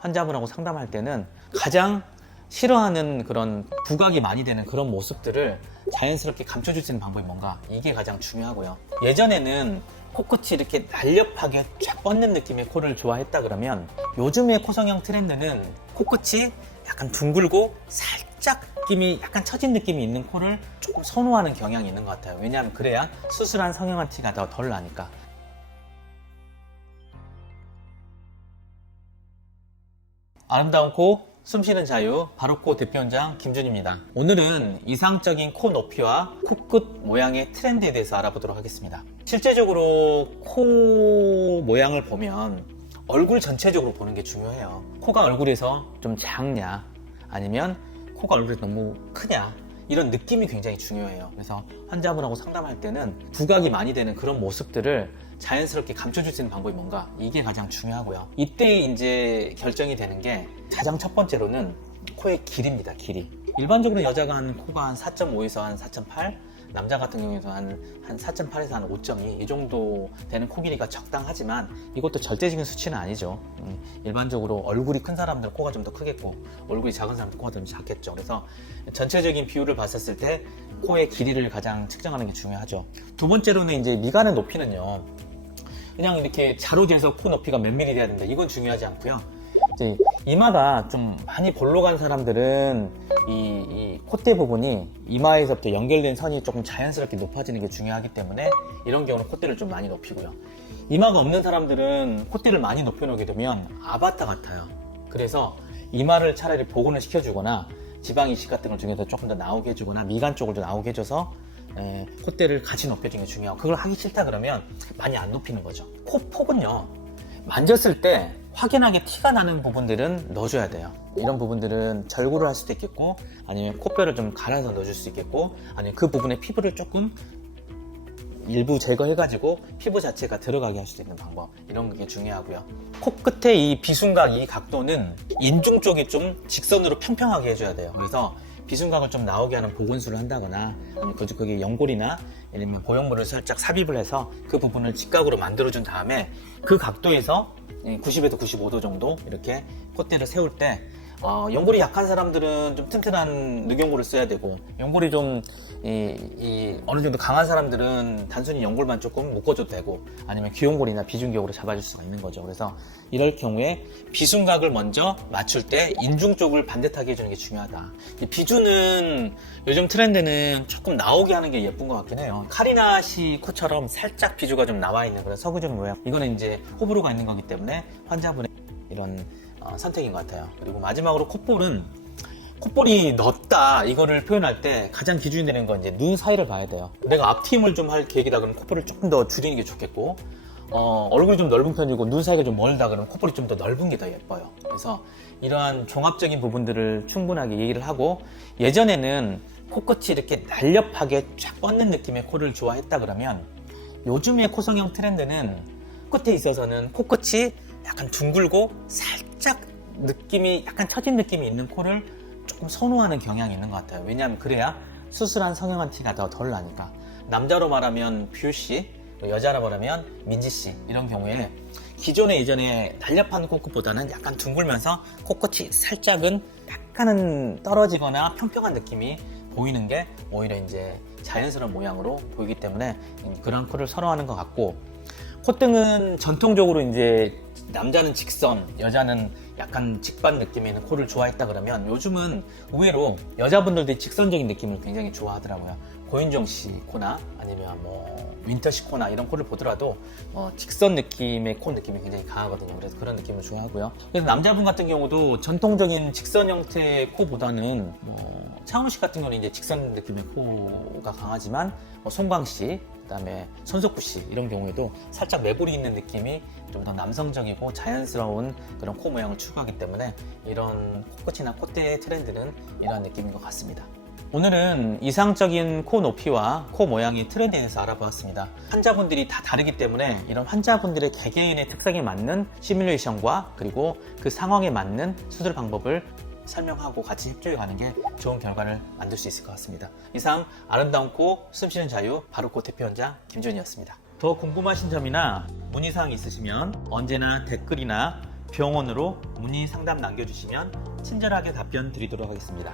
환자분하고 상담할 때는 가장 싫어하는 그런 부각이 많이 되는 그런 모습들을 자연스럽게 감춰줄 수 있는 방법이 뭔가, 이게 가장 중요하고요. 예전에는 코끝이 이렇게 날렵하게 쫙 뻗는 느낌의 코를 좋아했다 그러면, 요즘의 코 성형 트렌드는 코끝이 약간 둥글고 살짝 느낌이 약간 처진 느낌이 있는 코를 조금 선호하는 경향이 있는 것 같아요. 왜냐하면 그래야 수술한 성형한 티가 더 덜 나니까. 아름다운 코, 숨쉬는 자유, 바로코 대표원장 김준입니다. 오늘은 이상적인 코 높이와 코끝 모양의 트렌드에 대해서 알아보도록 하겠습니다. 실제적으로 코 모양을 보면 얼굴 전체적으로 보는 게 중요해요. 코가 얼굴에서 좀 작냐, 아니면 코가 얼굴에서 너무 크냐, 이런 느낌이 굉장히 중요해요. 그래서 환자분하고 상담할 때는 부각이 많이 되는 그런 모습들을 자연스럽게 감춰줄 수 있는 방법이 뭔가, 이게 가장 중요하고요. 이때 이제 결정이 되는 게, 가장 첫 번째로는 코의 길이입니다. 길이. 일반적으로 여자가 한 코가 한 4.5에서 한 4.8, 남자 같은 경우에는 한 4.8에서 한 5.2 이 정도 되는 코 길이가 적당하지만, 이것도 절대적인 수치는 아니죠. 일반적으로 얼굴이 큰 사람들은 코가 좀 더 크겠고, 얼굴이 작은 사람들은 코가 좀 작겠죠. 그래서 전체적인 비율을 봤었을 때 코의 길이를 가장 측정하는 게 중요하죠. 두 번째로는 이제 미간의 높이는요, 그냥 이렇게 자로 재서 코 높이가 몇 미리 돼야 된다, 이건 중요하지 않고요. 이제 이마가 좀 많이 볼록 간 사람들은 이 콧대 부분이 이마에서부터 연결된 선이 조금 자연스럽게 높아지는 게 중요하기 때문에, 이런 경우는 콧대를 좀 많이 높이고요. 이마가 없는 사람들은 콧대를 많이 높여놓게 되면 아바타 같아요. 그래서 이마를 차라리 복원을 시켜주거나, 지방 이식 같은 걸 중에서 조금 더 나오게 해주거나, 미간 쪽을 더 나오게 해줘서 콧대를 같이 높여주는 게 중요하고, 그걸 하기 싫다 그러면 많이 안 높이는 거죠. 코 폭은요, 만졌을 때 확연하게 티가 나는 부분들은 넣어줘야 돼요. 이런 부분들은 절구를 할 수도 있겠고, 아니면 코뼈를 좀 갈아서 넣어줄 수 있겠고, 아니면 그 부분에 피부를 조금 일부 제거해가지고 피부 자체가 들어가게 할 수도 있는 방법, 이런 게 중요하고요. 코끝의 이 비순각, 이 각도는 인중 쪽이 좀 직선으로 평평하게 해줘야 돼요. 그래서 비순각을 좀 나오게 하는 보건술을 한다거나, 아니면 거기 연골이나 아니면 보형물을 살짝 삽입을 해서 그 부분을 직각으로 만들어준 다음에, 그 각도에서 90에서 95도 정도 이렇게 콧대를 세울 때, 연골이 약한 사람들은 좀 튼튼한 늑연골을 써야 되고, 연골이 좀 어느 정도 강한 사람들은 단순히 연골만 조금 묶어줘도 되고, 아니면 귀연골이나 비중격으로 잡아줄 수가 있는 거죠. 그래서 이럴 경우에 비순각을 먼저 맞출 때 인중 쪽을 반듯하게 해주는 게 중요하다. 비주는 요즘 트렌드는 조금 나오게 하는 게 예쁜 것 같긴 해요. 카리나 씨 코처럼 살짝 비주가 좀 나와 있는 그런 서구적 모양, 이거는 이제 호불호가 있는 거기 때문에 환자분의 이런 선택인 것 같아요. 그리고 마지막으로 콧볼이 넓다, 이거를 표현할 때 가장 기준이 되는 건 이제 눈 사이를 봐야 돼요. 내가 앞트임을 좀 할 계획이다 그러면 콧볼을 조금 더 줄이는 게 좋겠고, 얼굴이 좀 넓은 편이고 눈 사이가 좀 멀다 그러면 콧볼이 좀 더 넓은 게 더 예뻐요. 그래서 이러한 종합적인 부분들을 충분하게 얘기를 하고, 예전에는 코끝이 이렇게 날렵하게 쫙 뻗는 느낌의 코를 좋아했다 그러면, 요즘의 코 성형 트렌드는 끝에 있어서는 코끝이 약간 둥글고 살짝 느낌이 약간 처진 느낌이 있는 코를 조금 선호하는 경향이 있는 것 같아요. 왜냐하면 그래야 수술한 성형한 티가 더 덜 나니까. 남자로 말하면 뷰씨, 여자로 말하면 민지씨, 이런 경우에 기존의 예전에 날렵한 코끝보다는 약간 둥글면서 코끝이 살짝은 약간은 떨어지거나 평평한 느낌이 보이는 게 오히려 이제 자연스러운 모양으로 보이기 때문에 그런 코를 선호하는 것 같고, 콧등은 전통적으로 이제 남자는 직선, 여자는 약간 직반 느낌의 있는 코를 좋아했다 그러면, 요즘은 의외로 여자분들도 직선적인 느낌을 굉장히 좋아하더라고요. 고윤정 씨 코나 아니면 윈터 씨 코나 이런 코를 보더라도 직선 느낌의 코 느낌이 굉장히 강하거든요. 그래서 그런 느낌을 좋아하고요. 그래서 남자분 같은 경우도 전통적인 직선 형태의 코보다는 창훈 씨 같은 경우는 이제 직선 느낌의 코가 강하지만, 송광 씨, 그다음에 손석구 씨 이런 경우에도 살짝 매부리 있는 느낌이 좀 더 남성적이고 자연스러운 그런 코 모양을 추구하기 때문에, 이런 코끝이나 콧대의 트렌드는 이러한 느낌인 것 같습니다. 오늘은 이상적인 코 높이와 코 모양의 트렌드에 대해서 알아보았습니다. 환자분들이 다 다르기 때문에 이런 환자분들의 개개인의 특성에 맞는 시뮬레이션과 그리고 그 상황에 맞는 수술 방법을 설명하고 같이 협조해 가는 게 좋은 결과를 만들 수 있을 것 같습니다. 이상 아름다운 코, 숨쉬는 자유, 바로코 대표원장 김준이었습니다. 더 궁금하신 점이나 문의사항이 있으시면 언제나 댓글이나 병원으로 문의 상담 남겨주시면 친절하게 답변 드리도록 하겠습니다.